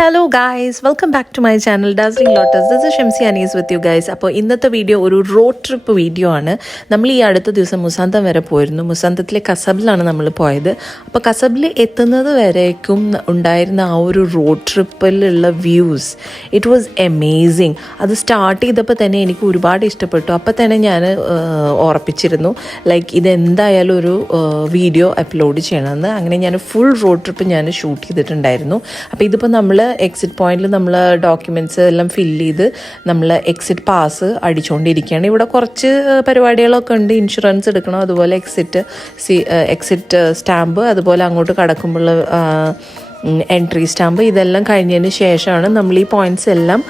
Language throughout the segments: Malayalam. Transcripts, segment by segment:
Hello guys, welcome back to my channel Dazzling Lotus. This is Shamsi Anis with you guys. അപ്പോൾ ഇന്നത്തെ വീഡിയോ ഒരു റോഡ് ട്രിപ്പ് വീഡിയോ ആണ്. നമ്മൾ ഈ അടുത്ത ദിവസം മുസാന്തം വരെ പോയിരുന്നു. മുസാന്തത്തിലെ കസബിലാണ് നമ്മൾ പോയത്. അപ്പോൾ കസബിൽ എത്തുന്നത് വരേക്കും ഉണ്ടായിരുന്ന ആ ഒരു റോഡ് ട്രിപ്പിലുള്ള വ്യൂസ് ഇറ്റ് വാസ് അമേസിങ്. അത് സ്റ്റാർട്ട് ചെയ്തപ്പോൾ തന്നെ എനിക്ക് ഒരുപാട് ഇഷ്ടപ്പെട്ടു. അപ്പോൾ തന്നെ ഞാൻ ഉറപ്പിച്ചിരുന്നു ലൈക്ക് ഇതെന്തായാലും ഒരു വീഡിയോ അപ്ലോഡ് ചെയ്യണമെന്ന്. അങ്ങനെ ഞാൻ ഫുൾ റോഡ് ട്രിപ്പ് ഞാൻ ഷൂട്ട് ചെയ്തിട്ടുണ്ടായിരുന്നു. അപ്പോൾ ഇതിപ്പോൾ നമ്മൾ എക്സിറ്റ് പോയിന്റിൽ നമ്മൾ ഡോക്യുമെൻറ്റ്സ് എല്ലാം ഫില്ല് ചെയ്ത് നമ്മൾ എക്സിറ്റ് പാസ് അടിച്ചുകൊണ്ടിരിക്കുകയാണ്. ഇവിടെ കുറച്ച് പരിപാടികളൊക്കെ ഉണ്ട്. ഇൻഷുറൻസ് എടുക്കണം, അതുപോലെ എക്സിറ്റ് സ്റ്റാമ്പ്, അതുപോലെ അങ്ങോട്ട് കടക്കുമ്പോൾ എൻട്രി സ്റ്റാമ്പ്, ഇതെല്ലാം കഴിഞ്ഞതിന് ശേഷമാണ് നമ്മൾ ഈ പോയിൻറ്റ്സ് എല്ലാം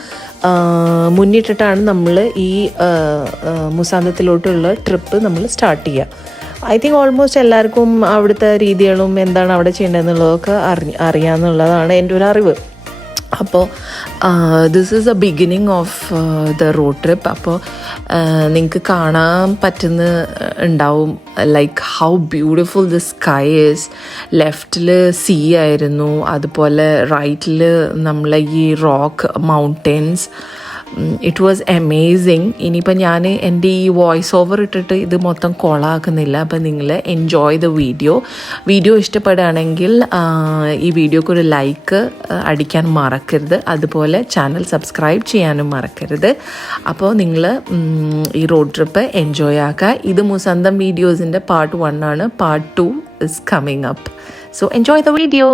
മുന്നിട്ടിട്ടാണ് നമ്മൾ ഈ മുസാന്തത്തിലോട്ടുള്ള ട്രിപ്പ് നമ്മൾ സ്റ്റാർട്ട് ചെയ്യുക. ഐ തിങ്ക് ഓൾമോസ്റ്റ് എല്ലാവർക്കും അവിടുത്തെ രീതികളും എന്താണ് അവിടെ ചെയ്യേണ്ടതെന്നുള്ളതൊക്കെ അറിയാമെന്നുള്ളതാണ് എൻ്റെ ഒരു അറിവ്. അപ്പോൾ this is a beginning of the road trip. അപ്പോൾ നിങ്ങൾക്ക് കാണാൻ ഉണ്ടാവും like how beautiful the sky is. ലെഫ്റ്റിൽ സീ ആയിരുന്നു, അതുപോലെ റൈറ്റിൽ നമ്മളെ ഈ rock mountains. It was amazing. ഇനിയിപ്പോൾ ഞാൻ എൻ്റെ ഈ വോയിസ് ഓവർ ഇട്ടിട്ട് ഇത് മൊത്തം കൊളാക്കുന്നില്ല. അപ്പോൾ നിങ്ങൾ എൻജോയ് ദ വീഡിയോ ഇഷ്ടപ്പെടുകയാണെങ്കിൽ ഈ വീഡിയോക്ക് ഒരു ലൈക്ക് അടിക്കാൻ മറക്കരുത്, അതുപോലെ ചാനൽ സബ്സ്ക്രൈബ് ചെയ്യാനും മറക്കരുത്. അപ്പോൾ നിങ്ങൾ ഈ റോഡ് ട്രിപ്പ് എൻജോയ് ആക്കുക. ഇത് മുസന്തം വീഡിയോസിൻ്റെ പാർട്ട് 1 ആണ്. Part 2 is coming up. So enjoy the video.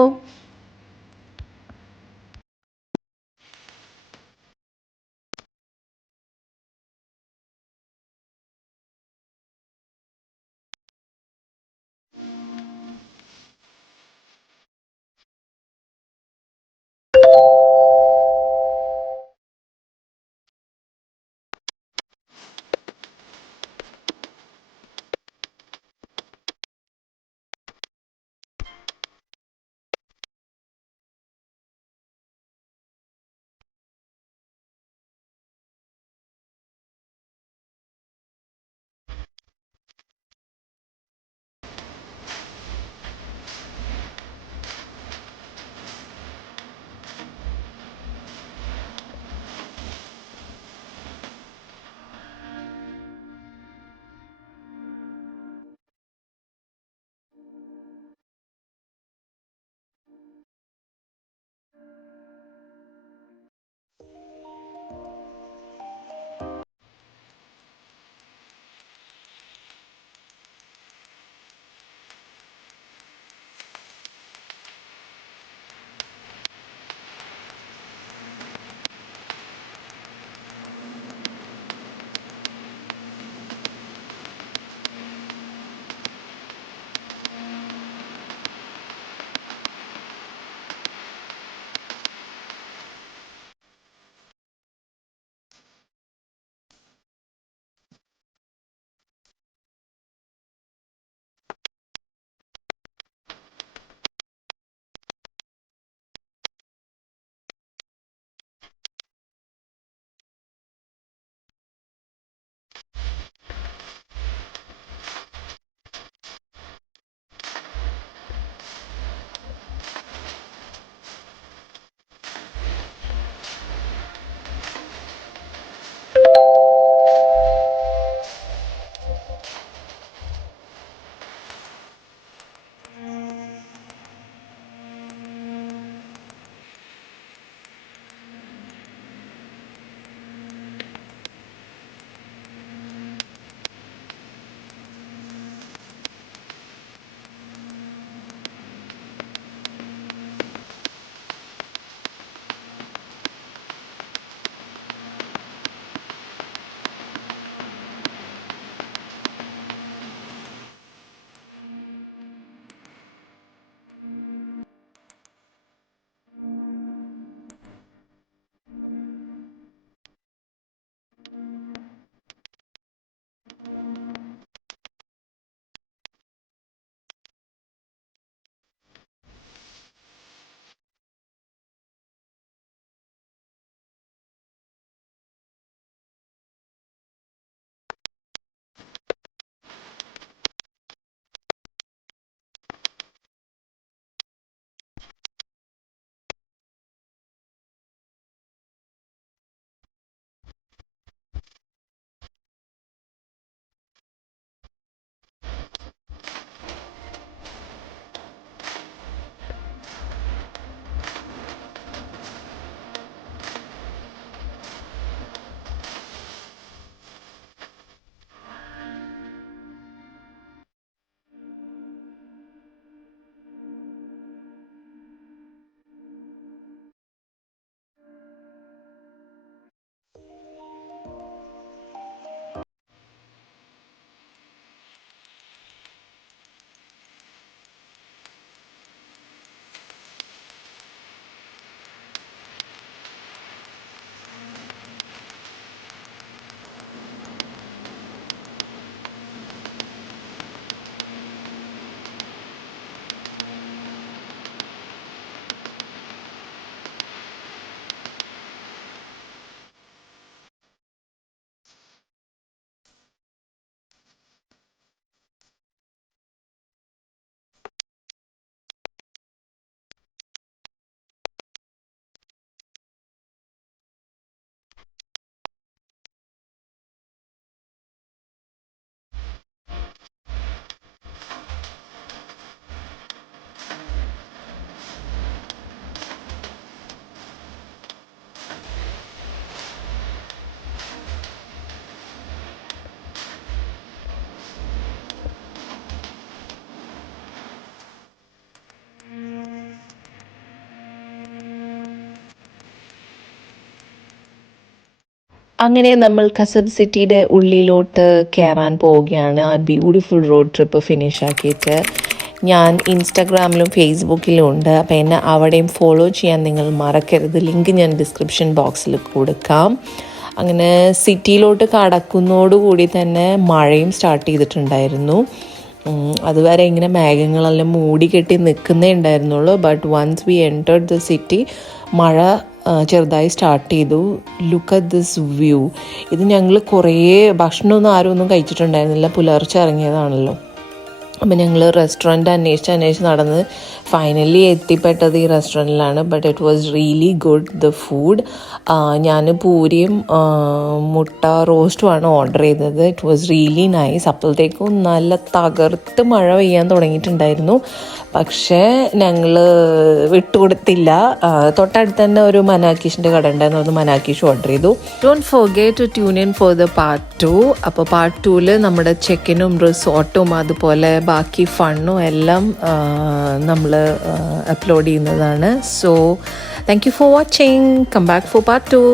അങ്ങനെ നമ്മൾ കസബ് സിറ്റിയുടെ ഉള്ളിലോട്ട് കയറാൻ പോവുകയാണ്. ആ ബ്യൂട്ടിഫുൾ റോഡ് ട്രിപ്പ് ഫിനിഷ് ആക്കിയിട്ട്. ഞാൻ ഇൻസ്റ്റാഗ്രാമിലും ഫേസ്ബുക്കിലും ഉണ്ട്, അപ്പോൾ എന്നെ അവിടെയും ഫോളോ ചെയ്യാൻ നിങ്ങൾ മറക്കരുത്. ലിങ്ക് ഞാൻ ഡിസ്ക്രിപ്ഷൻ ബോക്സിൽ കൊടുക്കാം. അങ്ങനെ സിറ്റിയിലോട്ട് കടക്കുന്നതോടുകൂടി തന്നെ മഴയും സ്റ്റാർട്ട് ചെയ്തിട്ടുണ്ടായിരുന്നു. അതുവരെ ഇങ്ങനെ മേഘങ്ങളെല്ലാം മൂടിക്കെട്ടി നിൽക്കുന്നേ ഉണ്ടായിരുന്നുള്ളൂ. But once we entered the city മഴ ചെറുതായി സ്റ്റാർട്ട് ചെയ്തു. Look at this view. ഇത് ഞങ്ങൾ കുറേ ഭക്ഷണമൊന്നും ആരും ഒന്നും കഴിച്ചിട്ടുണ്ടായിരുന്നില്ല, പുലർച്ചെ ഇറങ്ങിയതാണല്ലോ. അപ്പം ഞങ്ങൾ റെസ്റ്റോറൻറ്റ് അന്വേഷിച്ച് നടന്ന് ഫൈനലി എത്തിപ്പെട്ടത് ഈ റെസ്റ്റോറൻറ്റിലാണ്. But it was really good the food. ഞാൻ പൂരിയും മുട്ട റോസ്റ്റുമാണ് ഓർഡർ ചെയ്തത്. It was really nice. അപ്പോഴത്തേക്കും നല്ല തകർത്ത് മഴ പെയ്യാൻ തുടങ്ങിയിട്ടുണ്ടായിരുന്നു. പക്ഷേ ഞങ്ങൾ വിട്ടുകൊടുത്തില്ല. തൊട്ടടുത്ത് തന്നെ ഒരു മനാക്കീഷിൻ്റെ കട ഉണ്ടായിരുന്നു, അത് മനാക്കീഷ് ഓർഡർ ചെയ്തു. Don't forget to tune in for the part 2. അപ്പോൾ പാർട്ട് 2-ൽ നമ്മുടെ ചെക്കിനും റിസോർട്ടും അതുപോലെ ബാക്കി ഫണ്ണും എല്ലാം നമ്മൾ അപ്ലോഡ് ചെയ്യുന്നതാണ്. So thank you for watching. Come back for part 2.